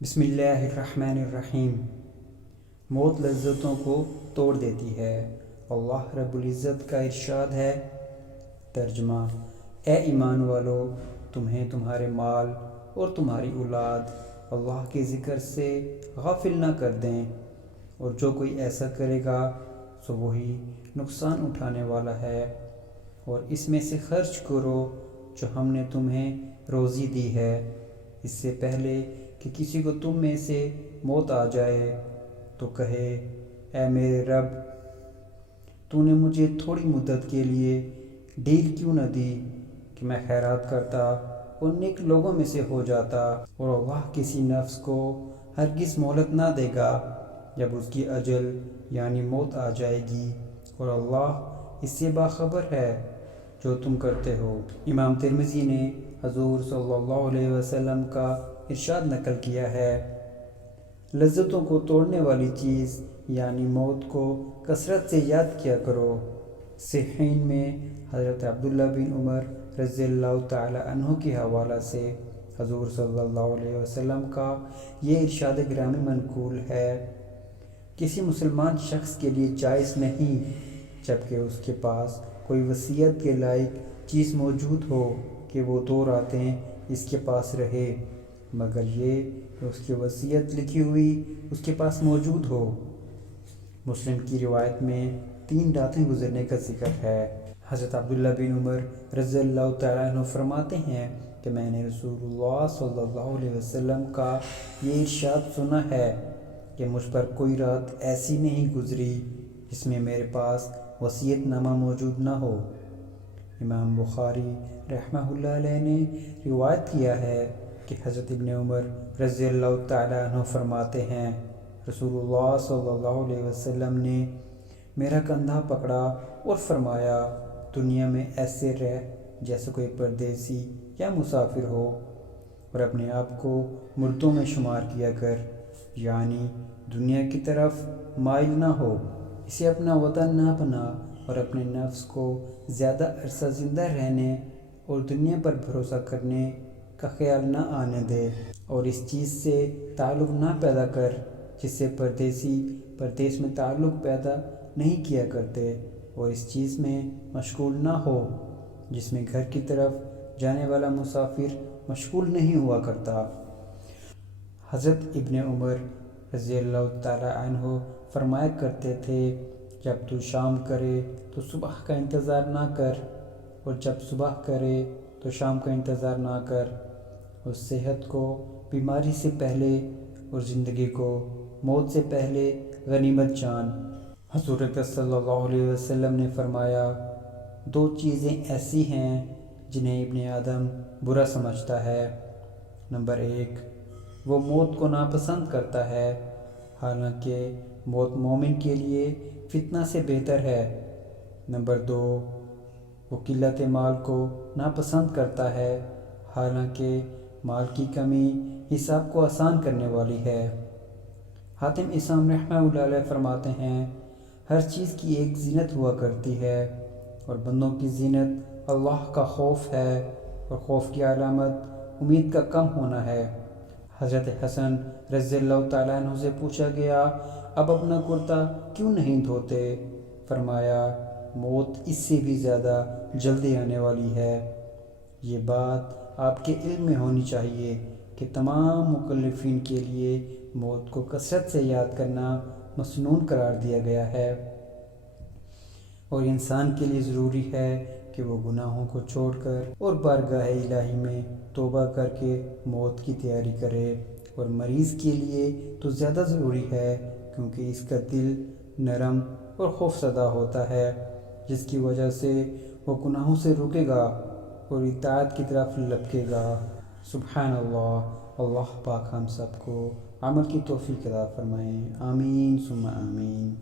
بسم اللہ الرحمن الرحیم۔ موت لذتوں کو توڑ دیتی ہے۔ اللہ رب العزت کا ارشاد ہے۔ ترجمہ: اے ایمان والو، تمہیں تمہارے مال اور تمہاری اولاد اللہ کے ذکر سے غافل نہ کر دیں، اور جو کوئی ایسا کرے گا سو وہی نقصان اٹھانے والا ہے۔ اور اس میں سے خرچ کرو جو ہم نے تمہیں روزی دی ہے، اس سے پہلے کہ کسی کو تم میں سے موت آ جائے تو کہے، اے میرے رب، تو نے مجھے تھوڑی مدت کے لیے ڈھیل کیوں نہ دی کہ میں خیرات کرتا اور نیک لوگوں میں سے ہو جاتا۔ اور اللہ کسی نفس کو ہرگز مہلت نہ دے گا جب اس کی اجل یعنی موت آ جائے گی، اور اللہ اس سے باخبر ہے جو تم کرتے ہو۔ امام ترمذی نے حضور صلی اللہ علیہ وسلم کا ارشاد نقل کیا ہے، لذتوں کو توڑنے والی چیز یعنی موت کو کثرت سے یاد کیا کرو۔ صحیحین میں حضرت عبداللہ بن عمر رضی اللہ تعالی عنہ کے حوالہ سے حضور صلی اللہ علیہ وسلم کا یہ ارشاد گرامی منقول ہے، کسی مسلمان شخص کے لیے جائز نہیں جبکہ اس کے پاس کوئی وصیت کے لائق چیز موجود ہو کہ وہ 2 راتیں اس کے پاس رہے، مگر یہ کہ اس کی وصیت لکھی ہوئی اس کے پاس موجود ہو۔ مسلم کی روایت میں 3 راتیں گزرنے کا ذکر ہے۔ حضرت عبداللہ بن عمر رضی اللہ تعالیٰ عنہ فرماتے ہیں کہ میں نے رسول اللہ صلی اللہ علیہ وسلم کا یہ ارشاد سنا ہے کہ مجھ پر کوئی رات ایسی نہیں گزری جس میں میرے پاس وصیت نامہ موجود نہ ہو۔ امام بخاری رحمہ اللہ علیہ نے روایت کیا ہے کہ حضرت ابن عمر رضی اللہ تعالیٰ عنہ فرماتے ہیں، رسول اللہ صلی اللہ علیہ وسلم نے میرا کندھا پکڑا اور فرمایا، دنیا میں ایسے رہ جیسے کوئی پردیسی یا مسافر ہو، اور اپنے آپ کو مردوں میں شمار کیا کر، یعنی دنیا کی طرف مائل نہ ہو، اسے اپنا وطن نہ بنا، اور اپنے نفس کو زیادہ عرصہ زندہ رہنے اور دنیا پر بھروسہ کرنے کا خیال نہ آنے دے، اور اس چیز سے تعلق نہ پیدا کر جس سے پردیسی پردیس میں تعلق پیدا نہیں کیا کرتے، اور اس چیز میں مشغول نہ ہو جس میں گھر کی طرف جانے والا مسافر مشغول نہیں ہوا کرتا۔ حضرت ابن عمر رضی اللہ تعالیٰ عنہ فرمایا کرتے تھے، جب تو شام کرے تو صبح کا انتظار نہ کر، اور جب صبح کرے تو شام کا انتظار نہ کر، اور صحت کو بیماری سے پہلے اور زندگی کو موت سے پہلے غنیمت جان۔ حضور صلی اللہ علیہ وسلم نے فرمایا، 2 چیزیں ایسی ہیں جنہیں ابن آدم برا سمجھتا ہے۔ نمبر 1، وہ موت کو ناپسند کرتا ہے، حالانکہ موت مومن کے لیے فتنہ سے بہتر ہے۔ نمبر 2، وہ قلت مال کو ناپسند کرتا ہے، حالانکہ مال کی کمی حساب کو آسان کرنے والی ہے۔ حاتم اسام رحمہ اللہ علیہ فرماتے ہیں، ہر چیز کی ایک زینت ہوا کرتی ہے، اور بندوں کی زینت اللہ کا خوف ہے، اور خوف کی علامت امید کا کم ہونا ہے۔ حضرت حسن رضی اللہ تعالیٰ عنہ سے پوچھا گیا، اب اپنا کرتا کیوں نہیں دھوتے؟ فرمایا، موت اس سے بھی زیادہ جلدی آنے والی ہے۔ یہ بات آپ کے علم میں ہونی چاہیے کہ تمام مکلفین کے لیے موت کو کثرت سے یاد کرنا مسنون قرار دیا گیا ہے، اور انسان کے لیے ضروری ہے کہ وہ گناہوں کو چھوڑ کر اور بارگاہ الہی میں توبہ کر کے موت کی تیاری کرے، اور مریض کے لیے تو زیادہ ضروری ہے کیونکہ اس کا دل نرم اور خوفزدہ ہوتا ہے، جس کی وجہ سے وہ گناہوں سے رکے گا اور اطاعت کی طرف لپکے گا۔ سبحان اللہ۔ اللہ پاک ہم سب کو عمل کی توفیق عطا فرمائے، آمین ثم آمین۔